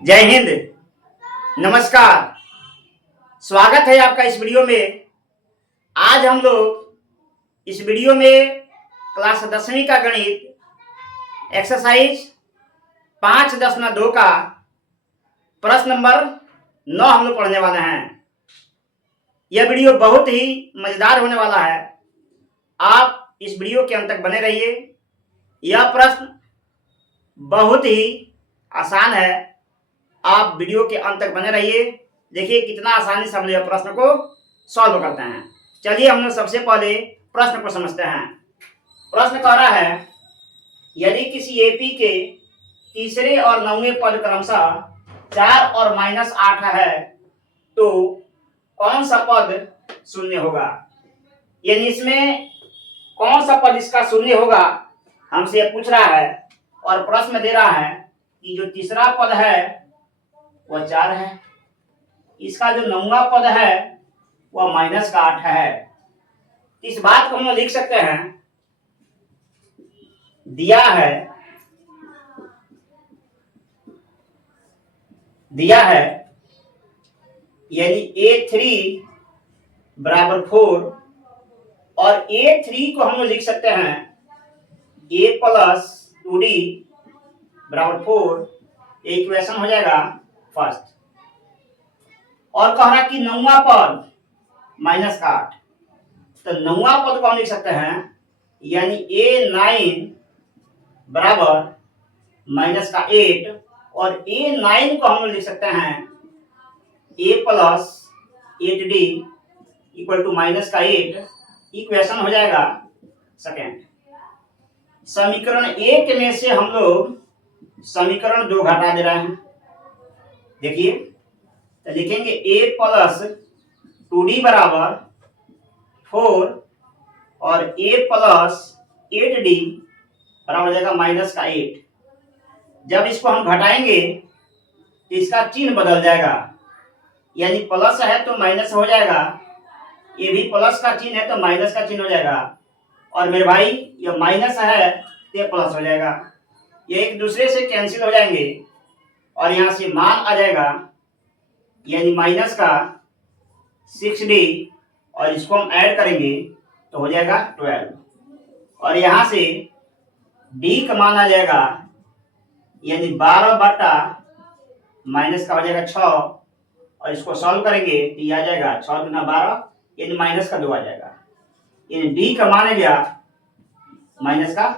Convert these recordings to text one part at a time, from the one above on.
जय हिंद। नमस्कार। स्वागत है आपका इस वीडियो में। आज हम लोग इस वीडियो में क्लास 10वीं का गणित एक्सरसाइज 5.2 का प्रश्न नंबर 9 हम लोग पढ़ने वाले हैं। यह वीडियो बहुत ही मजेदार होने वाला है। आप इस वीडियो के अंत तक बने रहिए। यह प्रश्न बहुत ही आसान है। आप वीडियो के अंत तक बने रहिए। देखिए कितना आसानी से हम लोग प्रश्न को सॉल्व करते हैं। चलिए हम लोग सबसे पहले प्रश्न को समझते हैं। प्रश्न कह रहा है, यदि किसी एपी के तीसरे और 9वें पद क्रमशः 4 और -8 है तो कौन सा पद शून्य होगा। यानी इसमें कौन सा पद इसका शून्य होगा हमसे यह पूछ रहा है। और प्रश्न दे रहा है कि जो तीसरा पद है वह 4 है, इसका जो 9वां पद है वह -8 है। इस बात को हम लिख सकते हैं, दिया है यानी A3 बराबर 4 और A3 को हम लिख सकते हैं A + 2D बराबर 4। इक्वेशन हो जाएगा फर्स्ट। और कह रहा कि 9वां पद -8, तो 9वां पद को हम लिख सकते हैं यानी A9 बराबर -8 और A9 को हम लिख सकते हैं A + 8D equal to -8। Equation हो जाएगा सेकेंड। समीकरण 1 में से हम लोग समीकरण 2 घटा दे रहे हैं। देखिए तो लिखेंगे A + 2D बराबर 4 और A + 8D बराबर हो जाएगा -8। जब इसको हम घटाएंगे तो इसका चिन्ह बदल जाएगा, यानी प्लस है तो माइनस हो जाएगा, ये भी प्लस का चिन्ह है तो माइनस का चिन्ह हो जाएगा। और मेरे भाई ये माइनस है तो ये प्लस हो जाएगा। ये एक दूसरे से कैंसिल हो जाएंगे और यहाँ से मान आ जाएगा यानी माइनस का 6D और इसको हम ऐड करेंगे तो हो जाएगा 12। और यहाँ से D का मान आ जाएगा यानी 12 बटा माइनस का हो जाएगा 6 और इसको सॉल्व करेंगे तो ये आ जाएगा 6 × 12 यानी -2 आ जाएगा। यानी D का मान आ गया -2।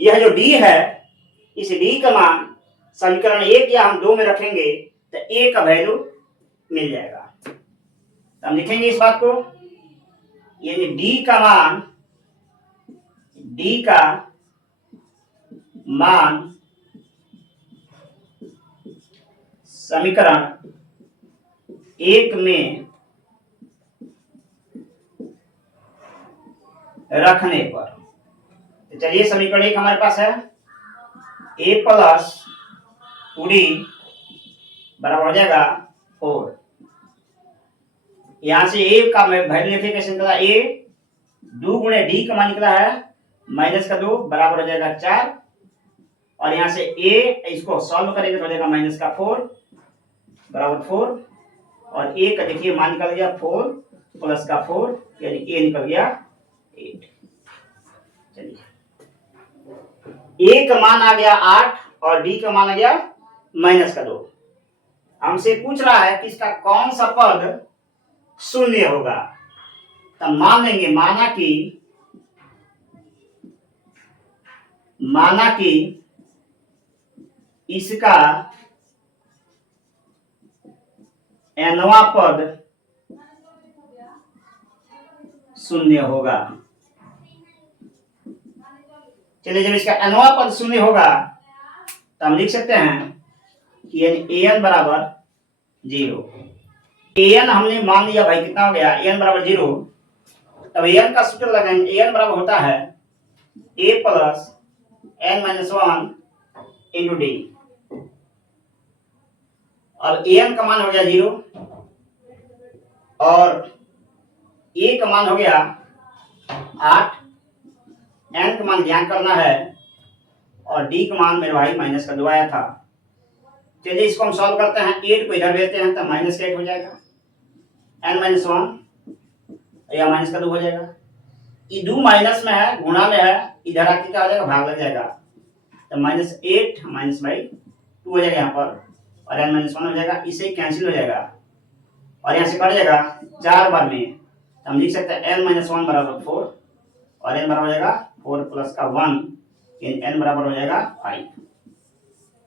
यह जो D है इस D का मान समीकरण 1 या हम 2 में रखेंगे तो A का वैल्यू मिल जाएगा। तो हम लिखेंगे इस बात को, यानी D का मान समीकरण 1 में रखने पर, तो चलिए समीकरण 1 हमारे पास है A + 2D बराबर हो जाएगा 4। यहां से A का वैल्यू लिखे कैसे निकला, A 2 × D का मान निकला है -2 बराबर हो जाएगा 4। और यहां से A इसको सॉल्व करेंगे तो हो जाएगा -4 बराबर 4। और A का देखिए मान निकल गया 4 + 4 यानी A निकल गया 8। चलिए A का मान आ गया 8 और D का मान आ गया -2। हमसे पूछ रहा है कि इसका कौन सा पद शून्य होगा। तब मान लेंगे, माना कि इसका nवां पद शून्य होगा। चलिए जब इसका nवां पद शून्य होगा तो हम लिख सकते हैं कि यानी an बराबर 0। an हमने मान लिया भाई कितना हो गया, an बराबर 0। तब an का सूत्र लगाएंगे, an बराबर होता है A + n-1 × D। अब an का मान हो गया 0 और A का मान हो गया 8, n का मान ध्यान करना है और D का मान मेरे भाई -2 आया था। चलिए इसको हम सॉल्व करते हैं। 8 को इधर भेजते हैं तब माइनस का 8 हो जाएगा, n-1 या माइनस का 2 हो जाएगा। ये 2 माइनस में है, गुणा में है, इधर आके क्या हो जाएगा, भाग लग जाएगा, तो -8 माइनस बाई 2 हो जाएगा यहाँ पर, और n-1 हो जाएगा, इसे कैंसिल हो जाएगा और यहाँ से कट जाएगा 4 बार में, तो हम लिख सकते हैं n-1 बराबर 4 और n बराबर हो जाएगा 4 प्लस का 1 इन n बराबर हो जाएगा 5।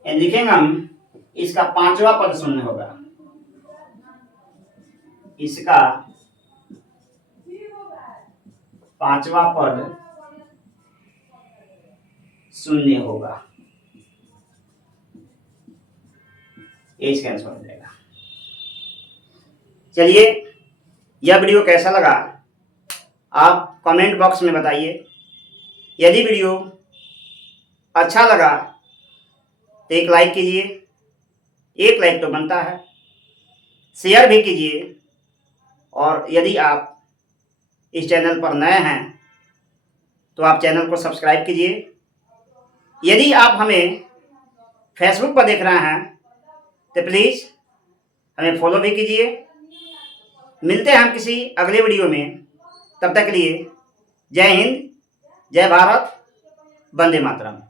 एन लिखेंगे हम, इसका 5वां पद शून्य होगा, इसका 5वां पद शून्य होगा, ये इसका आंसर हो जाएगा। चलिए यह वीडियो कैसा लगा आप कमेंट बॉक्स में बताइए। यदि वीडियो अच्छा लगा तो एक लाइक कीजिए, एक लाइक तो बनता है, शेयर भी कीजिए, और यदि आप इस चैनल पर नए हैं तो आप चैनल को सब्सक्राइब कीजिए। यदि आप हमें फेसबुक पर देख रहे हैं तो प्लीज़ हमें फॉलो भी कीजिए। मिलते हैं हम किसी अगले वीडियो में, तब तक के लिए जय हिंद, जय भारत, वंदे मातरम।